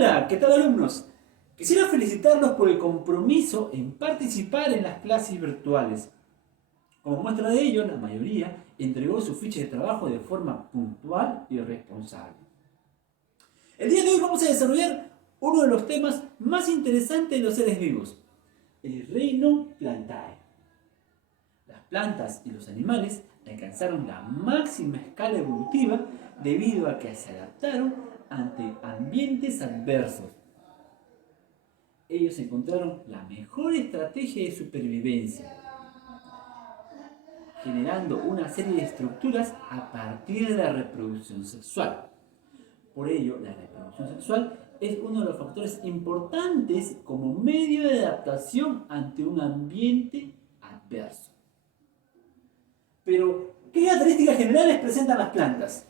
Hola, ¿qué tal alumnos? Quisiera felicitarlos por el compromiso en participar en las clases virtuales. Como muestra de ello, la mayoría entregó su ficha de trabajo de forma puntual y responsable. El día de hoy vamos a desarrollar uno de los temas más interesantes de los seres vivos, el reino Plantae. Las plantas y los animales alcanzaron la máxima escala evolutiva debido a que se adaptaron ante ambientes adversos. Ellos encontraron la mejor estrategia de supervivencia, generando una serie de estructuras a partir de la reproducción sexual. Por ello, la reproducción sexual es uno de los factores importantes como medio de adaptación ante un ambiente adverso. Pero, ¿qué características generales presentan las plantas?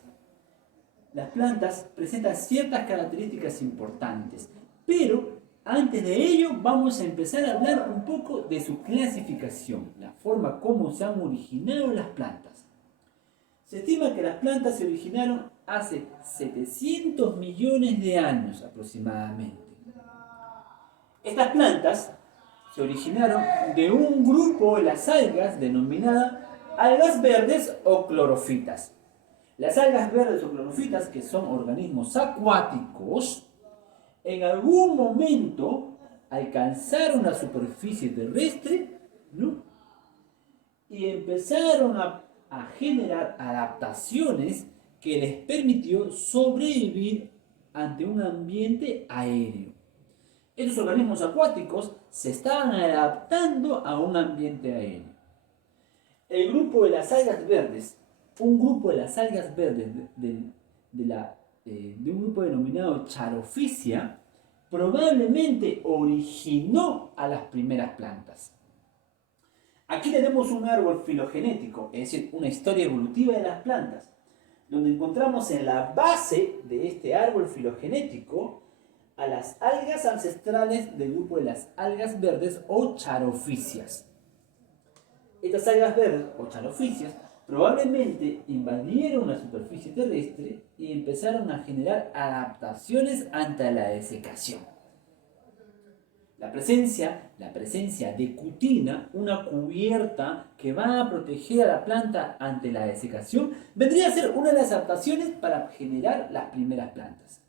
Las plantas presentan ciertas características importantes, pero antes de ello vamos a empezar a hablar un poco de su clasificación, la forma como se han originado las plantas. Se estima que las plantas se originaron hace 700 millones de años aproximadamente. Estas plantas se originaron de un grupo de las algas denominada algas verdes o clorofitas. Las algas verdes o clorofitas, que son organismos acuáticos, en algún momento alcanzaron la superficie terrestre, ¿no? Y empezaron a generar adaptaciones que les permitió sobrevivir ante un ambiente aéreo. Estos organismos acuáticos se estaban adaptando a un ambiente aéreo. El grupo de las algas verdes, un grupo de las algas verdes de un grupo denominado Charophysia, probablemente originó a las primeras plantas. Aquí tenemos un árbol filogenético, es decir, una historia evolutiva de las plantas, donde encontramos en la base de este árbol filogenético a las algas ancestrales del grupo de las algas verdes o charophysias. Estas algas verdes o charophysias probablemente invadieron la superficie terrestre y empezaron a generar adaptaciones ante la desecación. La presencia de cutina, una cubierta que va a proteger a la planta ante la desecación, vendría a ser una de las adaptaciones para generar las primeras plantas.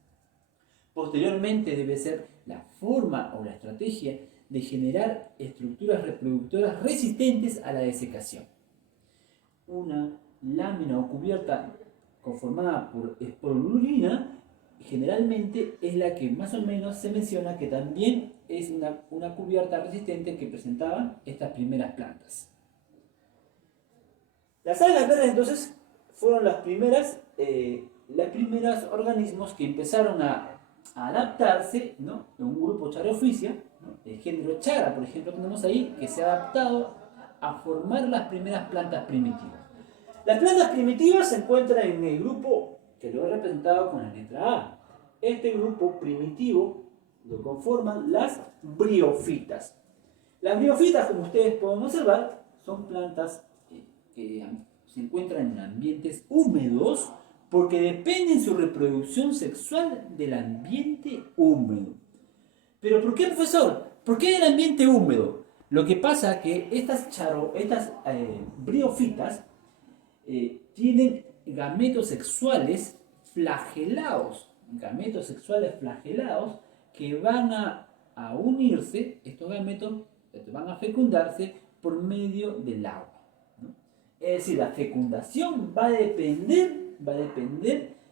Posteriormente debe ser la forma o la estrategia de generar estructuras reproductoras resistentes a la desecación. Una lámina o cubierta conformada por esporulina generalmente es la que más o menos se menciona que también es una cubierta resistente que presentaban estas primeras plantas. Las algas verdes entonces fueron los primeros organismos que empezaron a adaptarse, ¿no? En un grupo Charophysia, ¿no? El género Chara, por ejemplo, tenemos ahí, que se ha adaptado a formar las primeras plantas primitivas. Las plantas primitivas se encuentran en el grupo que lo he representado con la letra A. Este grupo primitivo lo conforman las briófitas. Las briófitas, como ustedes pueden observar, son plantas que se encuentran en ambientes húmedos porque dependen su reproducción sexual del ambiente húmedo. ¿Pero por qué, profesor? ¿Por qué el ambiente húmedo? Lo que pasa es que estas briófitas tienen gametos sexuales flagelados que van a unirse, estos gametos van a fecundarse por medio del agua, ¿no? Es decir, la fecundación va a depender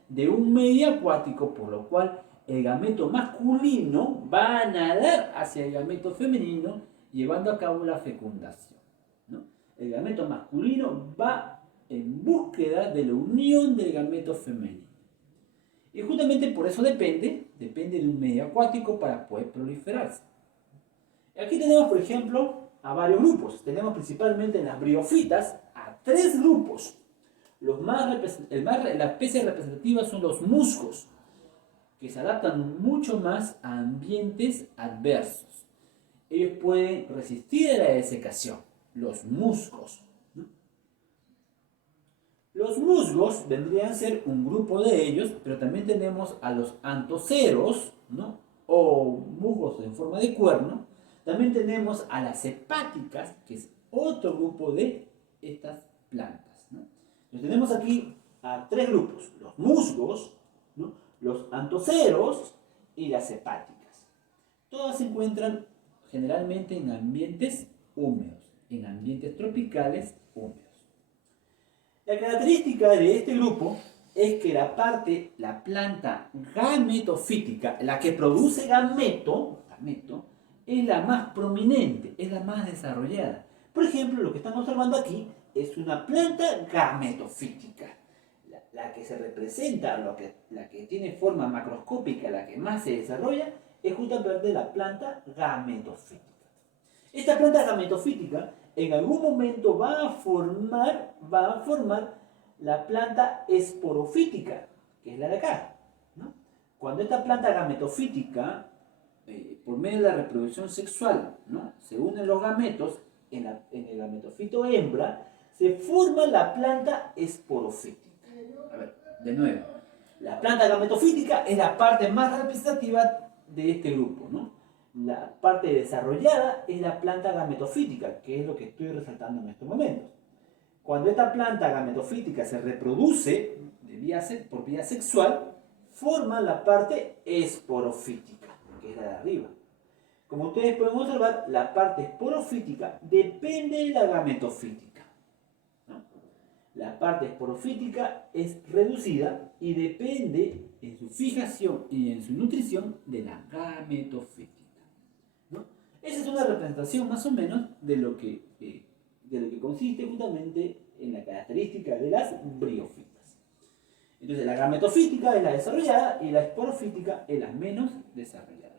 de un medio acuático, por lo cual el gameto masculino va a nadar hacia el gameto femenino llevando a cabo la fecundación, ¿no? El gameto masculino va en búsqueda de la unión del gameto femenino. Y justamente por eso depende de un medio acuático para poder proliferarse. Aquí tenemos, por ejemplo, a varios grupos. Tenemos principalmente en las briófitas a 3 grupos. La especie representativa son los musgos, que se adaptan mucho más a ambientes adversos. Ellos pueden resistir a la desecación, los musgos. Los musgos vendrían a ser un grupo de ellos, pero también tenemos a los antoceros, ¿no? musgos en forma de cuerno. También tenemos a las hepáticas, que es otro grupo de estas plantas, ¿no? Entonces tenemos aquí a tres grupos: los musgos, ¿no?, los antoceros y las hepáticas. Todas se encuentran generalmente en ambientes húmedos, en ambientes tropicales húmedos. La característica de este grupo es que la planta gametofítica, la que produce gameto, es la más prominente, es la más desarrollada. Por ejemplo, lo que están observando aquí es una planta gametofítica. La que se representa, la que tiene forma macroscópica, la que más se desarrolla, es justamente la planta gametofítica. Esta planta gametofítica en algún momento va a formar la planta esporofítica, que es la de acá, ¿no? Cuando esta planta gametofítica, por medio de la reproducción sexual, ¿no?, se unen los gametos en el gametofito hembra, se forma la planta esporofítica. A ver, de nuevo. La planta gametofítica es la parte más representativa de este grupo, ¿no? La parte desarrollada es la planta gametofítica, que es lo que estoy resaltando en estos momentos. Cuando esta planta gametofítica se reproduce por vía sexual, forma la parte esporofítica, que es la de arriba. Como ustedes pueden observar, la parte esporofítica depende de la gametofítica, ¿no? La parte esporofítica es reducida y depende en su fijación y en su nutrición de la gametofítica, ¿no? Esa es una representación más o menos de lo que consiste justamente en la característica de las briófitas. Entonces, la gametofítica es la desarrollada y la esporofítica es la menos desarrollada.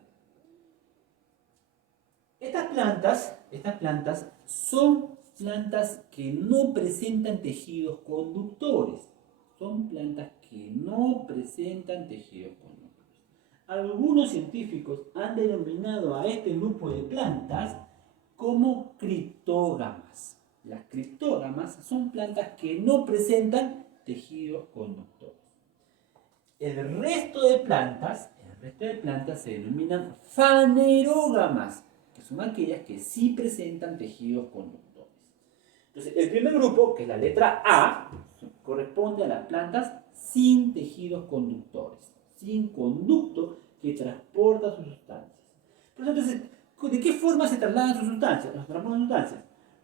Estas plantas son plantas que no presentan tejidos conductores. Son plantas que no presentan tejidos conductores. Algunos científicos han denominado a este grupo de plantas como criptógamas. Las criptógamas son plantas que no presentan tejidos conductores. El resto de plantas se denominan fanerógamas, que son aquellas que sí presentan tejidos conductores. Entonces, el primer grupo, que es la letra A, corresponde a las plantas sin tejidos conductores, sin conducto que transporta sus sustancias. Entonces, ¿de qué forma se trasladan sus sustancias?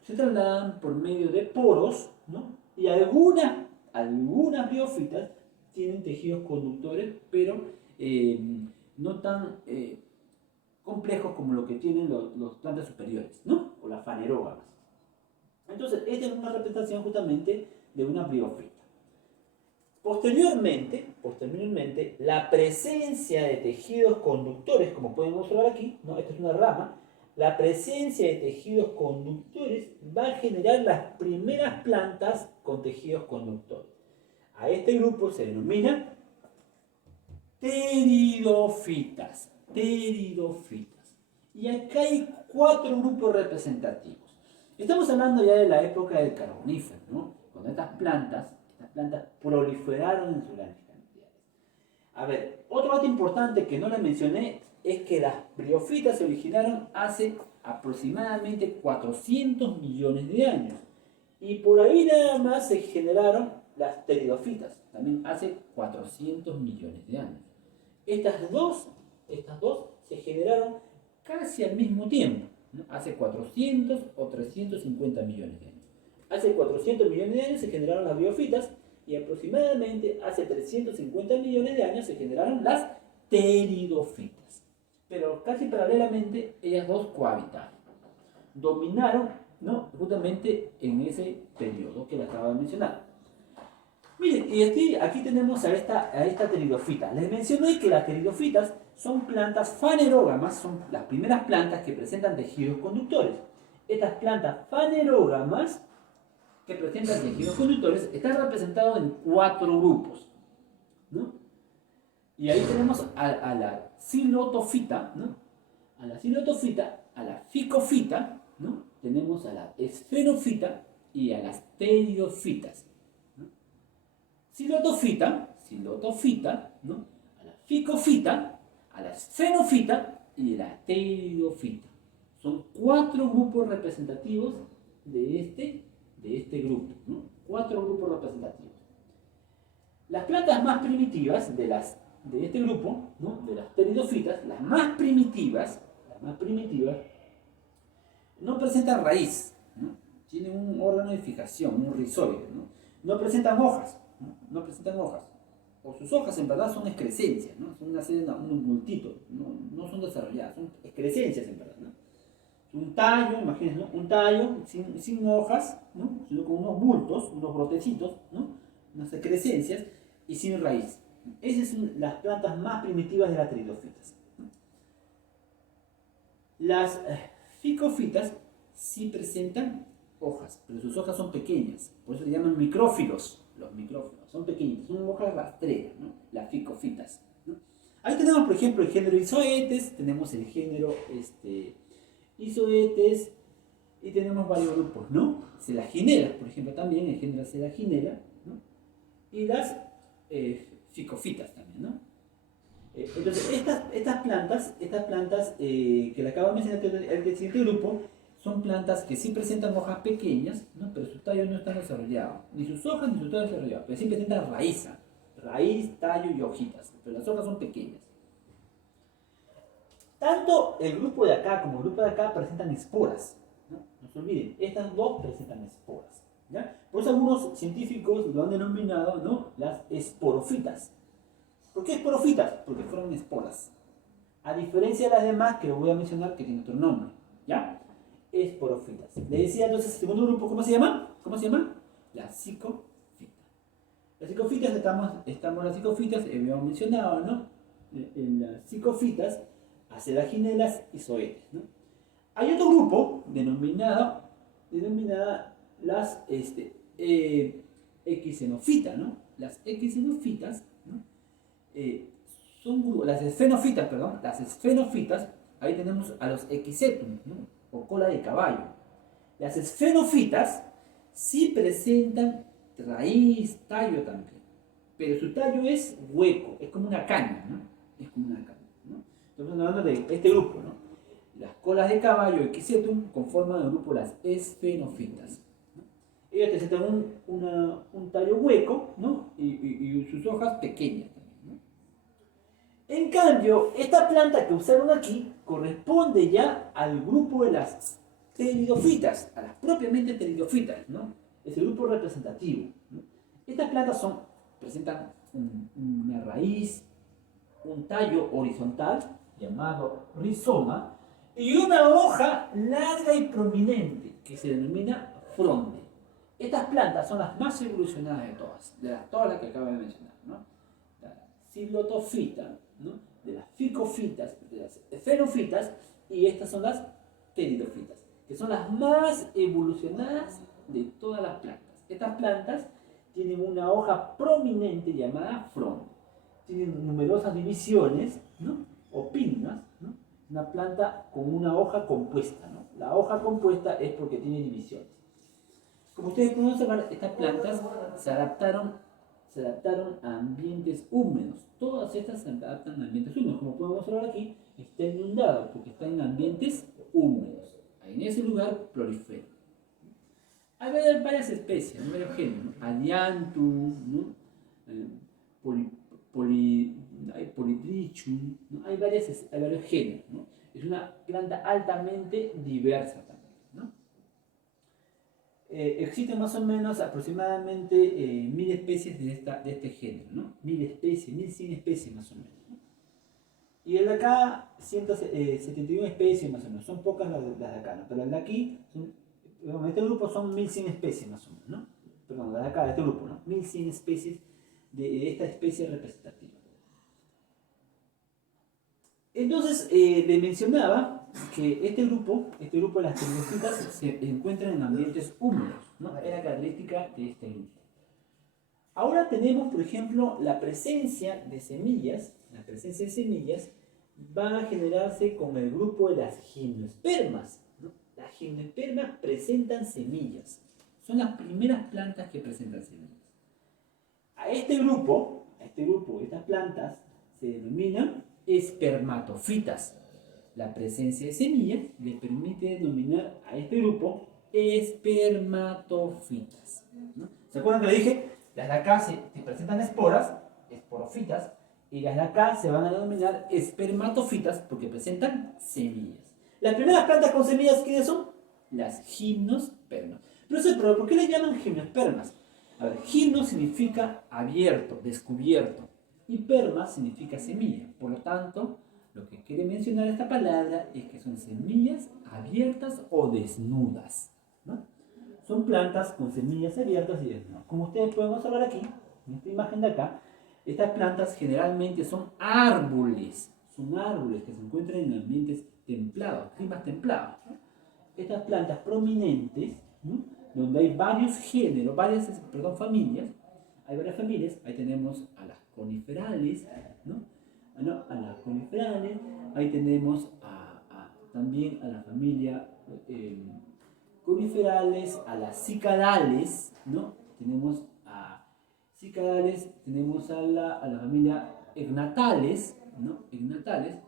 Se trasladan por medio de poros, ¿no? Y algunas briófitas tienen tejidos conductores, pero no tan complejos como lo que tienen los plantas superiores, ¿no?, o las fanerógamas. Entonces, esta es una representación justamente de una briófita. Posteriormente, la presencia de tejidos conductores, como pueden observar aquí, ¿no?, esta es una rama, la presencia de tejidos conductores va a generar las primeras plantas con tejidos conductores. A este grupo se denomina pteridófitas. Y acá hay 4 grupos representativos. Estamos hablando ya de la época del Carbonífero, ¿no?, cuando estas plantas proliferaron en sus grandes cantidades. A ver, otro dato importante que no les mencioné es que las briófitas se originaron hace aproximadamente 400 millones de años. Y por ahí nada más se generaron las pteridófitas, también hace 400 millones de años. Estas dos se generaron casi al mismo tiempo, ¿no?, hace 400 o 350 millones de años. Hace 400 millones de años se generaron las briófitas y aproximadamente hace 350 millones de años se generaron las pteridófitas. Pero casi paralelamente ellas dos cohabitaron, dominaron, ¿no?, justamente en ese periodo que les acabo de mencionar. Miren, y aquí tenemos a esta pteridófita. Les mencioné que las pteridófitas son plantas fanerógamas, son las primeras plantas que presentan tejidos conductores. Estas plantas fanerógamas que presentan tejidos conductores están representados en 4 grupos, ¿no? Y ahí tenemos a la silotofita, ¿no?, a la ficofita, ¿no?, tenemos a la esfenofita y a las pteridófitas, ¿no? Silotofita, ¿no?, a la ficofita, a la esfenofita y de la pteridofita. Son 4 grupos representativos de este grupo, ¿no? 4 grupos representativos. Las plantas más primitivas de este grupo, ¿no? De las pteridofitas, las más primitivas, no presentan raíz, ¿no? Tienen un órgano de fijación, un rizoide, ¿no? No presentan hojas, ¿no? No presentan hojas. O sus hojas en verdad son excrescencias, ¿no? Son una serie de un bultito, no son desarrolladas, son excrescencias en verdad, ¿no? Un tallo, imagínense, ¿no? Un tallo sin hojas, ¿no? Sino con unos bultos, unos brotecitos, ¿no? Unas excrescencias y sin raíz. Esas son las plantas más primitivas de las pteridofitas. Las ficofitas sí presentan hojas, pero sus hojas son pequeñas, por eso se llaman micrófilos. Los micrófilos son pequeñitos, son hojas rastreras, ¿no? Las ficofitas, ¿no? Ahí tenemos, por ejemplo, el género Izoetes, tenemos el género Izoetes y tenemos varios grupos, ¿no? Selagineras, por ejemplo, también el género Selaginera, ¿no? Y las ficofitas también, ¿no? Entonces, estas plantas que le acabo de mencionar, el siguiente grupo, son plantas que sí presentan hojas pequeñas, ¿no? Pero sus tallos no están desarrollados. Ni sus hojas ni sus tallos desarrollados. Pero sí presentan raíz, tallo y hojitas. Pero las hojas son pequeñas. Tanto el grupo de acá como el grupo de acá presentan esporas, ¿no? No se olviden, estas dos presentan esporas, ¿ya? Por eso algunos científicos lo han denominado, ¿no? Las esporofitas. ¿Por qué esporofitas? Porque fueron esporas. A diferencia de las demás que voy a mencionar que tienen otro nombre, ¿ya? Esporofitas. Le decía entonces el segundo grupo, ¿cómo se llama? ¿Cómo se llama? La psicofita. Las psicofitas, estamos las psicofitas, habíamos mencionado, ¿no? En las psicofitas, aceraginelas y zoetes, ¿no? Hay otro grupo denominada las equisenofitas, ¿no? Las equisenofitas, ¿no? Son las esfenofitas, perdón, las esfenofitas, ahí tenemos a los equisetum, ¿no? O cola de caballo. Las esfenofitas sí presentan raíz, tallo también, pero su tallo es hueco, es como una caña, ¿no? Es como una caña, ¿no? Estamos hablando de este grupo, ¿no? Las colas de caballo, equisetum, conforman el grupo las esfenofitas, ¿no? Ellas presentan un tallo hueco, ¿no? Y sus hojas pequeñas también, ¿no? En cambio, esta planta que observan aquí corresponde ya al grupo de las pteridofitas, a las propiamente pteridofitas, ¿no? Es el grupo representativo, ¿no? Estas plantas presentan una raíz, un tallo horizontal llamado rizoma y una hoja larga y prominente que se denomina fronde. Estas plantas son las más evolucionadas de todas las que acabo de mencionar, ¿no? La silotofita, ¿no? De las ficofitas, de las esfenofitas, y estas son las pteridofitas, que son las más evolucionadas de todas las plantas. Estas plantas tienen una hoja prominente llamada fronde. Tienen numerosas divisiones, ¿no? O pinnas, ¿no? Una planta con una hoja compuesta, ¿no? La hoja compuesta es porque tiene divisiones. Como ustedes pueden observar, estas plantas se adaptaron a ambientes húmedos. Todas estas se adaptan a ambientes húmedos. Como podemos observar aquí, está inundado porque está en ambientes húmedos. En ese lugar prolifera. Hay varias especies, hay varios géneros, ¿no? Adiantum, ¿no? Hay Polytrichum, ¿no? Hay varios géneros, ¿no? Es una planta altamente diversa también, ¿no? Existen más o menos aproximadamente 1000 especies de este género, ¿no? 1000 especies, 1100 especies más o menos, ¿no? Y el de acá, 171 especies más o menos. Son pocas las de acá, ¿no? Pero el de aquí, este grupo son 1100 especies más o menos, ¿no? Perdón, las de acá, de este grupo, ¿no? 1100 especies de esta especie representativa. Entonces, le mencionaba que este grupo de las pteridofitas se encuentran en ambientes húmedos, ¿no? Es la característica de este grupo. Ahora tenemos, por ejemplo, la presencia de semillas. La presencia de semillas va a generarse con el grupo de las gimnospermas, ¿no? Las gimnospermas presentan semillas. Son las primeras plantas que presentan semillas. A este grupo, estas plantas se denominan espermatofitas. la presencia de semillas le permite denominar a este grupo espermatofitas, ¿no? ¿Se acuerdan que le dije? Las de acá se presentan esporas, esporofitas, y las de acá se van a denominar espermatofitas porque presentan semillas. Las primeras plantas con semillas, ¿quiénes son? Las gimnospermas. Pero ¿por qué le llaman gimnospermas? A ver, gimno significa abierto, descubierto, y perma significa semilla. Por lo tanto, lo que quiere mencionar esta palabra es que son semillas abiertas o desnudas, ¿no? Son plantas con semillas abiertas y desnudas. Como ustedes pueden observar aquí, en esta imagen de acá, estas plantas generalmente son árboles que se encuentran en ambientes templados, climas templados, ¿no? Estas plantas prominentes, ¿no? Donde hay varios géneros, familias, hay varias familias, ahí tenemos a las coniferales, ¿no? A las coniferales, ahí tenemos también a la familia coniferales, a las cicadales, ¿no? Tenemos a cicadales, tenemos a la familia egnatales, ¿no? Egnatales,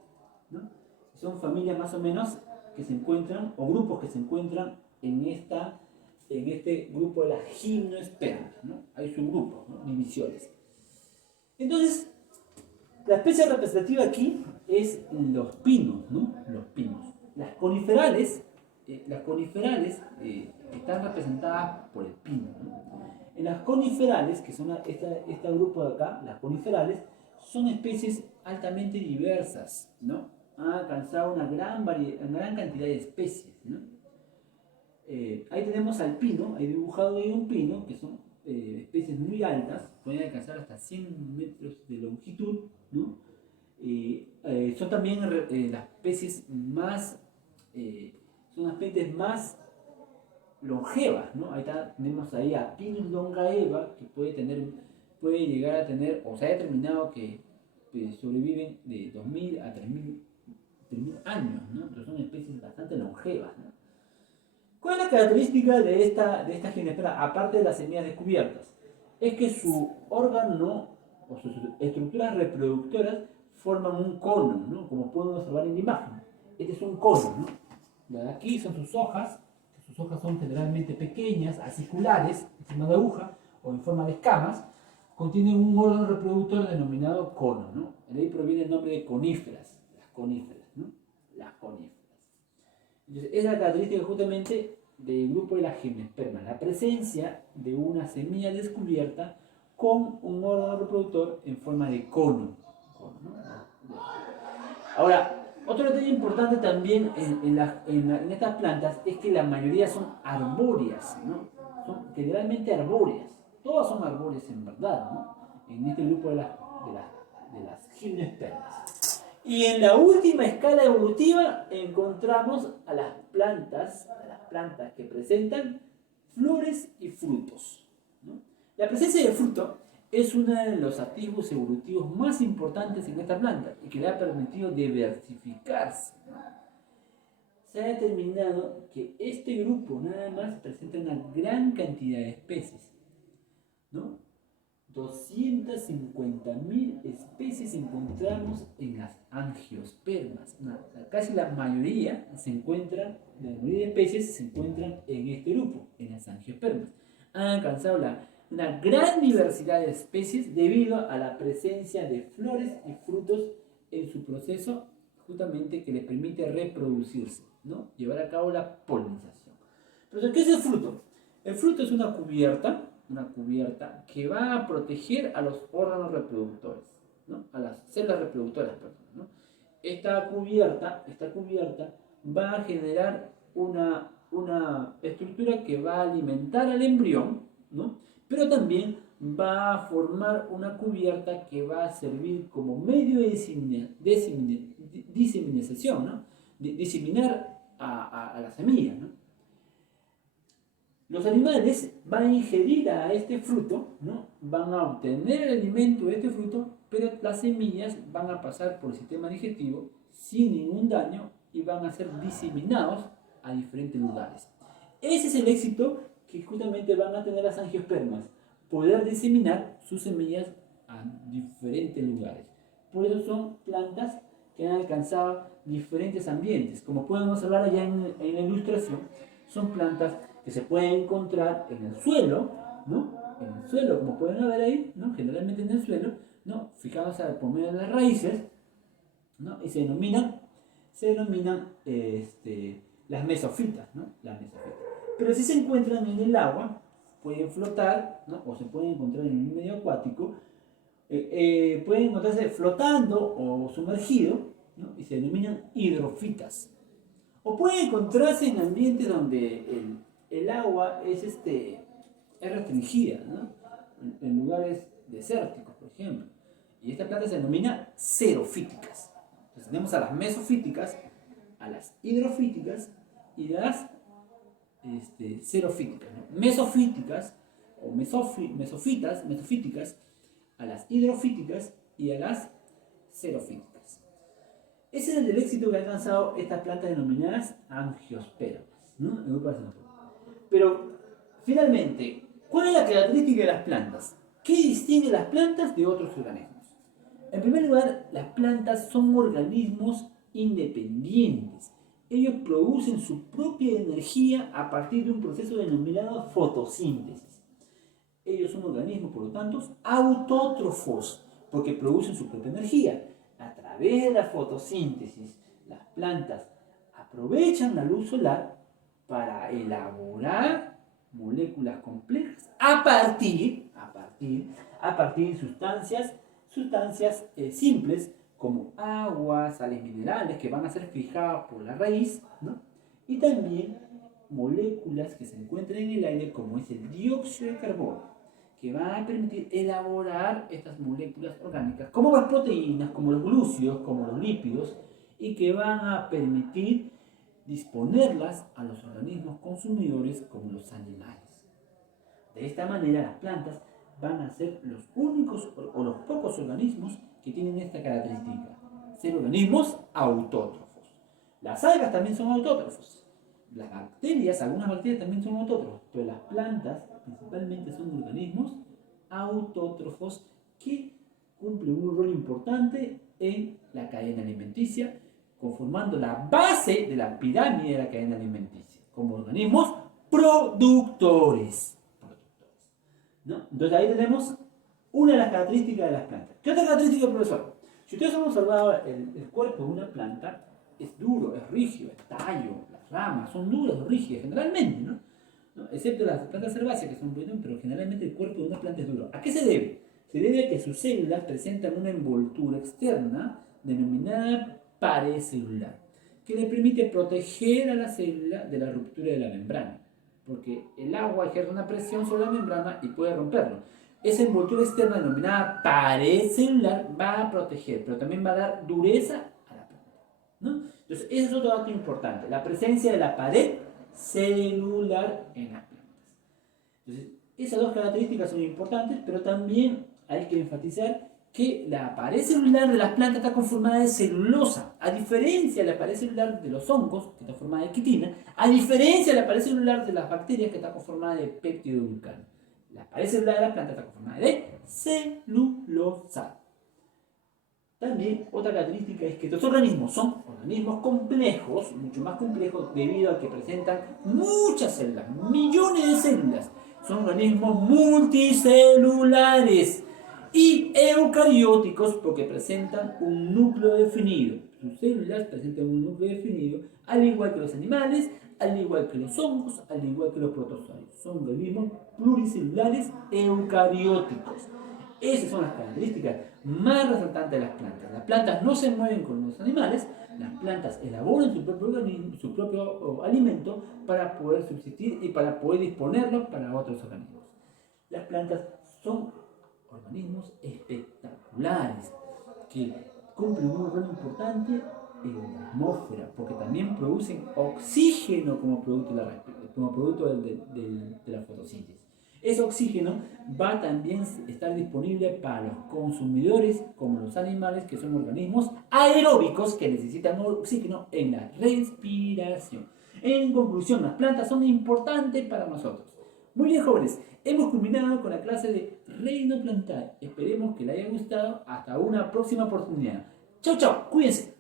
¿no? Son familias más o menos que se encuentran, o grupos que se encuentran en este grupo de las gimnospermas, ¿no? Hay subgrupos, ¿no? Divisiones. Entonces, la especie representativa aquí es los pinos, ¿no? Los pinos. Las coniferales están representadas por el pino, ¿no? En las coniferales, que son este grupo de acá, las coniferales, son especies altamente diversas, ¿no? Han alcanzado una gran cantidad de especies, ¿no? Ahí tenemos al pino, ahí dibujado hay un pino, que son especies muy altas, pueden alcanzar hasta 100 metros de longitud, ¿no? Son también las especies más, son las especies más longevas, ¿no? Tenemos ahí a Pinus longaeva, que puede llegar a tener, o se ha determinado que sobreviven de 2000 a 3000 años, ¿no? Entonces son especies bastante longevas, ¿no? ¿Cuál es la característica de esta gimnosperma, aparte de las semillas descubiertas? Es que su órgano o sus estructuras reproductoras forman un cono, ¿no? Como pueden observar en la imagen. Este es un cono, ¿no? Lo de aquí son sus hojas, son generalmente pequeñas, aciculares, en forma de aguja o en forma de escamas, contienen un órgano reproductor denominado cono, ¿no? De ahí proviene el nombre de coníferas, las coníferas, ¿no? Las coníferas. Entonces, esa es la característica justamente del grupo de las gimnospermas, la presencia de una semilla descubierta con un órgano reproductor en forma de cono, ¿no? Ahora, otro detalle importante también en estas plantas es que la mayoría son arbóreas, ¿no? Son generalmente arbóreas. Todas son arbóreas en verdad, ¿no? En este grupo de las gimnospermas. Y en la última escala evolutiva encontramos a las plantas que presentan flores y frutos, ¿no? La presencia de fruto es uno de los atisbos evolutivos más importantes en esta planta y que le ha permitido diversificarse. Se ha determinado que este grupo nada más presenta una gran cantidad de especies, ¿no? 250.000 especies encontramos en las angiospermas. Casi la mayoría de especies se encuentran en este grupo, en las angiospermas. Han alcanzado una gran diversidad de especies debido a la presencia de flores y frutos en su proceso, justamente que les permite reproducirse, ¿no? Llevar a cabo la polinización. Pero ¿qué es el fruto? El fruto es una cubierta que va a proteger a los órganos reproductores, ¿no? A las células reproductoras, perdón, ¿no? Esta cubierta va a generar una estructura que va a alimentar al embrión, ¿no? Pero también va a formar una cubierta que va a servir como medio de diseminación, ¿no? Diseminar a la semilla, ¿no? Los animales van a ingerir a este fruto, ¿no? Van a obtener el alimento de este fruto, pero las semillas van a pasar por el sistema digestivo sin ningún daño y van a ser diseminados a diferentes lugares. Ese es el éxito que justamente van a tener las angiospermas, poder diseminar sus semillas a diferentes lugares. Por eso son plantas que han alcanzado diferentes ambientes. Como pueden observar allá en la ilustración, son plantas que se pueden encontrar en el suelo, ¿no? En el suelo, como pueden ver ahí, ¿no? Generalmente en el suelo, ¿no? Fijados por medio de las raíces, ¿no? Y se denominan las mesofitas, ¿no? Las mesofitas. Pero si se encuentran en el agua, pueden flotar, ¿no? O se pueden encontrar en un medio acuático, pueden encontrarse flotando o sumergido, ¿no? Y se denominan hidrofitas. O pueden encontrarse en ambientes donde el agua es restringida, ¿no? En lugares desérticos, por ejemplo. Y esta planta se denomina xerofíticas. Entonces tenemos a las mesofíticas, a las hidrofíticas y las xerofíticas, ¿no? Mesofíticas o mesofíticas, a las hidrofíticas y a las xerofíticas. Ese es el éxito que ha alcanzado estas plantas denominadas angiospermas, ¿no? Pero, finalmente, ¿cuál es la característica de las plantas? ¿Qué distingue las plantas de otros organismos? En primer lugar, las plantas son organismos independientes. Ellos producen su propia energía a partir de un proceso denominado fotosíntesis. Ellos son organismos, por lo tanto, autótrofos, porque producen su propia energía. A través de la fotosíntesis, las plantas aprovechan la luz solar para elaborar moléculas complejas a partir de sustancias simples como agua, sales minerales que van a ser fijadas por la raíz, ¿no? Y también moléculas que se encuentran en el aire como es el dióxido de carbono, que van a permitir elaborar estas moléculas orgánicas, como las proteínas, como los glúcidos, como los lípidos, y que van a permitir disponerlas a los organismos consumidores como los animales. De esta manera las plantas van a ser los únicos o los pocos organismos que tienen esta característica, ser organismos autótrofos. Las algas también son autótrofos. Las bacterias, algunas bacterias también son autótrofos, pero las plantas principalmente son organismos autótrofos que cumplen un rol importante en la cadena alimenticia, conformando la base de la pirámide de la cadena alimenticia, como organismos productores. ¿No? Entonces ahí tenemos una de las características de las plantas. ¿Qué otra característica, profesor? Si ustedes han observado el cuerpo de una planta, es duro, es rígido, el tallo, las ramas son duras o rígidas generalmente, ¿no? Excepto las plantas herbáceas que son buenas, pero generalmente el cuerpo de una planta es duro. ¿A qué se debe? Se debe a que sus células presentan una envoltura externa denominada pared celular, que le permite proteger a la célula de la ruptura de la membrana, porque el agua ejerce una presión sobre la membrana y puede romperlo. Esa envoltura externa denominada pared celular va a proteger, pero también va a dar dureza a la planta, ¿no? Entonces, ese es otro dato importante, la presencia de la pared celular en las plantas. Entonces, esas dos características son importantes, pero también hay que enfatizar que la pared celular de las plantas está conformada de celulosa, a diferencia de la pared celular de los hongos, que está formada de quitina, a diferencia de la pared celular de las bacterias, que está conformada de peptidoglucano. La pared celular de la planta está conformada de celulosa. También otra característica es que estos organismos son organismos complejos, mucho más complejos debido a que presentan muchas células, millones de células. Son organismos multicelulares y eucarióticos porque presentan un núcleo definido. Sus células presentan un núcleo definido, al igual que los animales, al igual que los hongos, al igual que los protozoarios. Son organismos pluricelulares eucarióticos. Esas son las características más resaltantes de las plantas. Las plantas no se mueven con los animales, las plantas elaboran su propio organismo, su propio alimento para poder subsistir y para poder disponerlo para otros organismos. Las plantas son organismos espectaculares que cumplen un rol importante en la atmósfera porque también producen oxígeno como producto de la fotosíntesis. Ese oxígeno va también a estar disponible para los consumidores como los animales, que son organismos aeróbicos que necesitan oxígeno en la respiración. En conclusión, las plantas son importantes para nosotros. Muy bien, jóvenes, hemos culminado con la clase de reino plantario. Esperemos que les haya gustado. Hasta una próxima oportunidad. Chau, chau, cuídense.